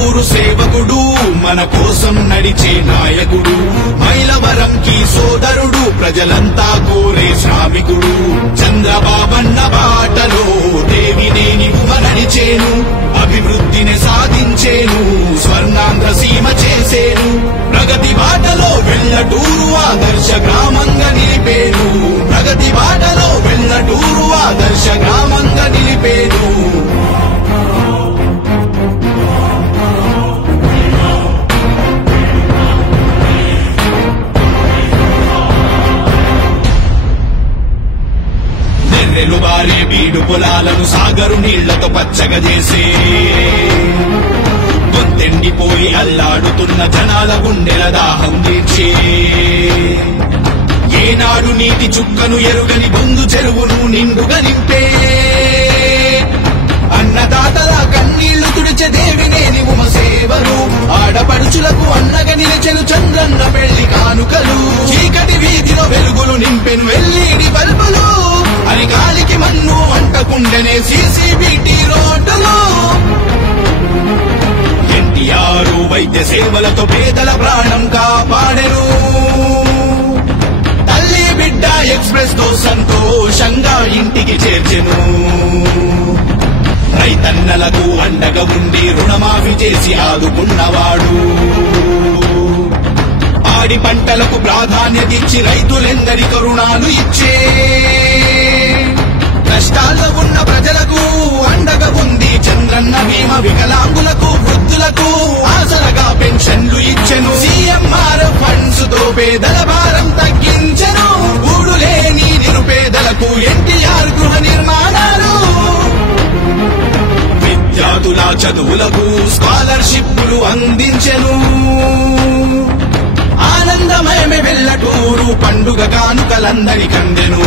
పల్లెటూరు సేవకుడు మన కోసం నడిచే నాయకుడు మైలవరంకి సోదరుడు ప్రజలంతా కోరే శ్రామికుడు చంద్రబాబన్న బాటలో దేవినేని ఉమ నడిచేను అభివృద్ధిని సాధించేను స్వర్ణాంధ్ర సీమ చేసేను ప్రగతి బాటలో వెల్లటూరు ఆదర్శ గ్రామంగా నిలిపేను ప్రగతి బాటలో వెల్లటూరు ఆదర్శ గ్రామంగా నిలిపేను నెర్రెలుబారే బీడు పొలాలను సాగరు నీళ్లతో పచ్చగా చేసే గొంతెండిపోయి అల్లాడుతున్న జనాల గుండెల దాహం తీర్చే ఏనాడు నీటి చుక్కను ఎరుగని బొందు చెరువును నిండుగా నింపే అన్నదాతల కన్నీళ్లు తుడిచే దేవినేని ఉమ సేవలు ఆడపడుచులకు అన్నగా నిలిచెను చంద్రన్న పెళ్లి కానుకలు చీకటి వీధిలో వెలుగులు నింపెను వెల్లిడి బల్బులు అని గాలికి మన్ను అంటకుండెనే సీసీబీటీ రోడ్డులు ఎన్టీఆర్ వైద్య సేవలతో పేదల ప్రాణం కాపాడెను తల్లి బిడ్డ ఎక్స్ప్రెస్ తో సంతోషంగా ఇంటికి చేర్చెను రైతన్నలకు అండగా ఉండి రుణమాఫీ చేసి ఆదుకున్నవాడు పాడి పంటలకు ప్రాధాన్యత ఇచ్చి రైతులెందరికీ రుణాలు ఇచ్చే కష్టాల్లో ఉన్న ప్రజలకు అండగా ఉంది చంద్రన్న బీమా వికలాంగులకు వృద్ధులకు ఆసరగా పెన్షన్లు ఇచ్చెను సీఎంఆర్ ఫండ్స్ తో పేదల భారం తగ్గించెను ఊడు లేని నిరుపేదలకు ఎన్టీఆర్ గృహ నిర్మాణాలు విద్యార్థుల చదువులకు స్కాలర్షిప్లు అందించెను ఆనందమయమే వెల్లటూరు పండుగ కానుకలందరికందెను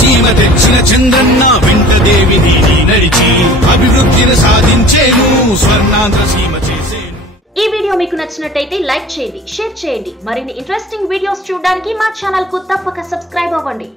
సీమ తెచ్చిన చంద్రన్న వెంట దేవిని నడిచి అభివృద్ధిని సాధించేను స్వర్ణాంధ్ర సీమ చేసేను. ఈ వీడియో మీకు నచ్చినట్టయితే లైక్ చేయండి, షేర్ చేయండి. మరిన్ని ఇంట్రెస్టింగ్ వీడియోస్ చూడడానికి మా ఛానల్ కు తప్పక సబ్స్క్రైబ్ అవ్వండి.